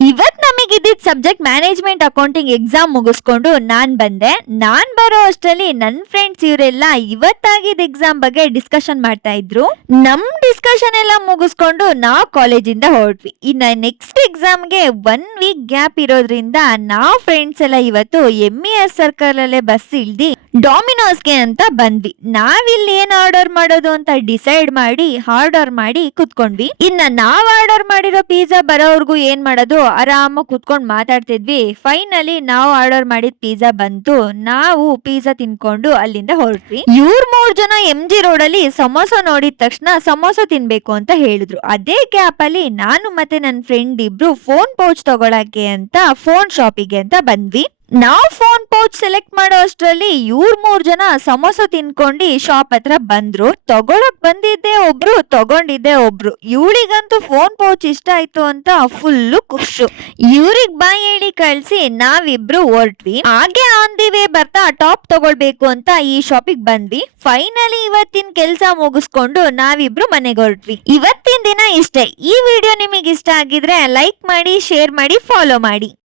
ಇವತ್ ನಮಗಿದ್ದಿದ್ subject management accounting exam ಮುಗಿಸ್ಕೊಂಡು ನಾನ್ ಬಂದೆ. ನಾನ್ ಬರೋ ಅಷ್ಟರಲ್ಲಿ ನನ್ ಫ್ರೆಂಡ್ಸ್ ಇವರೆಲ್ಲ ಇವತ್ತಾಗಿದ್ ಎಕ್ಸಾಮ್ ಬಗ್ಗೆ ಡಿಸ್ಕಷನ್ ಮಾಡ್ತಾ ಇದ್ರು. ನಮ್ ಡಿಸ್ಕಷನ್ ಎಲ್ಲ ಮುಗಿಸ್ಕೊಂಡು ನಾವ್ ಕಾಲೇಜಿಂದ ಹೊರಟ್ವಿ. ಇನ್ನ ನೆಕ್ಸ್ಟ್ ಎಕ್ಸಾಮ್ಗೆ 1 ವೀಕ್ ಗ್ಯಾಪ್ ಇರೋದ್ರಿಂದ ನಾವ್ ಫ್ರೆಂಡ್ಸ್ ಎಲ್ಲ ಇವತ್ತು MES ಸರ್ಕಲ್ ಅಲ್ಲೇ ಬಸ್ ಇಳ್ದಿ ಡಾಮಿನೋಸ್ಗೆ ಅಂತ ಬಂದ್ವಿ. ನಾವಿಲ್ಲಿ ಏನ್ ಆರ್ಡರ್ ಮಾಡೋದು ಅಂತ ಡಿಸೈಡ್ ಮಾಡಿ ಆರ್ಡರ್ ಮಾಡಿ ಕುತ್ಕೊಂಡ್ವಿ. ಇನ್ನ ನಾವ್ ಆರ್ಡರ್ ಮಾಡಿರೋ ಪಿಜ್ಜಾ ಬರೋವರ್ಗು ಏನ್ ಮಾಡೋದು, ಆರಾಮಾಗಿ ಕುತ್ಕೊಂಡ್ ಮಾತಾಡ್ತಿದ್ವಿ. ಫೈನಲಿ ನಾವು ಆರ್ಡರ್ ಮಾಡಿದ ಪಿಜ್ಜಾ ಬಂತು. ನಾವು ಪಿಜ್ಜಾ ತಿನ್ಕೊಂಡು ಅಲ್ಲಿಂದ ಹೊರಟ್ವಿ. ಇವ್ರ್ 3 ಜನ MG ರೋಡ್ ಅಲ್ಲಿ ಸಮೋಸ ನೋಡಿದ ತಕ್ಷಣ ಸಮೋಸ ತಿನ್ಬೇಕು ಅಂತ ಹೇಳಿದ್ರು. ಅದೇ ಗ್ಯಾಪ್ ಅಲ್ಲಿ ನಾನು ಮತ್ತೆ ನನ್ನ ಫ್ರೆಂಡ್ ಇಬ್ರು ಫೋನ್ ಪೌಚ್ ತಗೊಳಕ್ಕೆ ಅಂತ ಫೋನ್ ಶಾಪಿಗೆ ಅಂತ ಬಂದ್ವಿ. ನಾವ್ ಫೋನ್ ಪೌಚ್ ಸೆಲೆಕ್ಟ್ ಮಾಡೋ ಅಷ್ಟ್ರಲ್ಲಿ ಇವ್ರ್ 3 ಜನ ಸಮೋಸ ತಿನ್ಕೊಂಡು ಶಾಪ್ ಹತ್ರ ಬಂದ್ರು. ತಗೊಳಕ್ ಬಂದಿದ್ದೆ ಒಬ್ರು, ತಗೊಂಡಿದ್ದೆ ಒಬ್ರು. ಇವಳಿಗಂತೂ ಫೋನ್ ಪೌಚ್ ಇಷ್ಟ ಆಯ್ತು ಅಂತ ಫುಲ್ಲು ಖುಷು. ಇವ್ರಿಗ್ ಬಾಯ್ ಹೇಳಿ ಕಳ್ಸಿ ನಾವಿಬ್ರು ಹೊರಟ್ವಿ. ಹಾಗೆ ಆನ್ ದಿ ವೇ ಬರ್ತಾ ಟಾಪ್ ತಗೊಳ್ಬೇಕು ಅಂತ ಈ ಶಾಪಿಗೆ ಬಂದ್ವಿ. ಫೈನಲಿ ಇವತ್ತಿನ ಕೆಲ್ಸ ಮುಗಿಸ್ಕೊಂಡು ನಾವಿಬ್ರು ಮನೆಗೆ ಹೊರಟ್ವಿ. ಇವತ್ತಿನ ದಿನ ಇಷ್ಟೇ. ಈ ವಿಡಿಯೋ ನಿಮಗೆ ಇಷ್ಟ ಆಗಿದ್ರೆ ಲೈಕ್ ಮಾಡಿ, ಶೇರ್ ಮಾಡಿ, ಫಾಲೋ ಮಾಡಿ.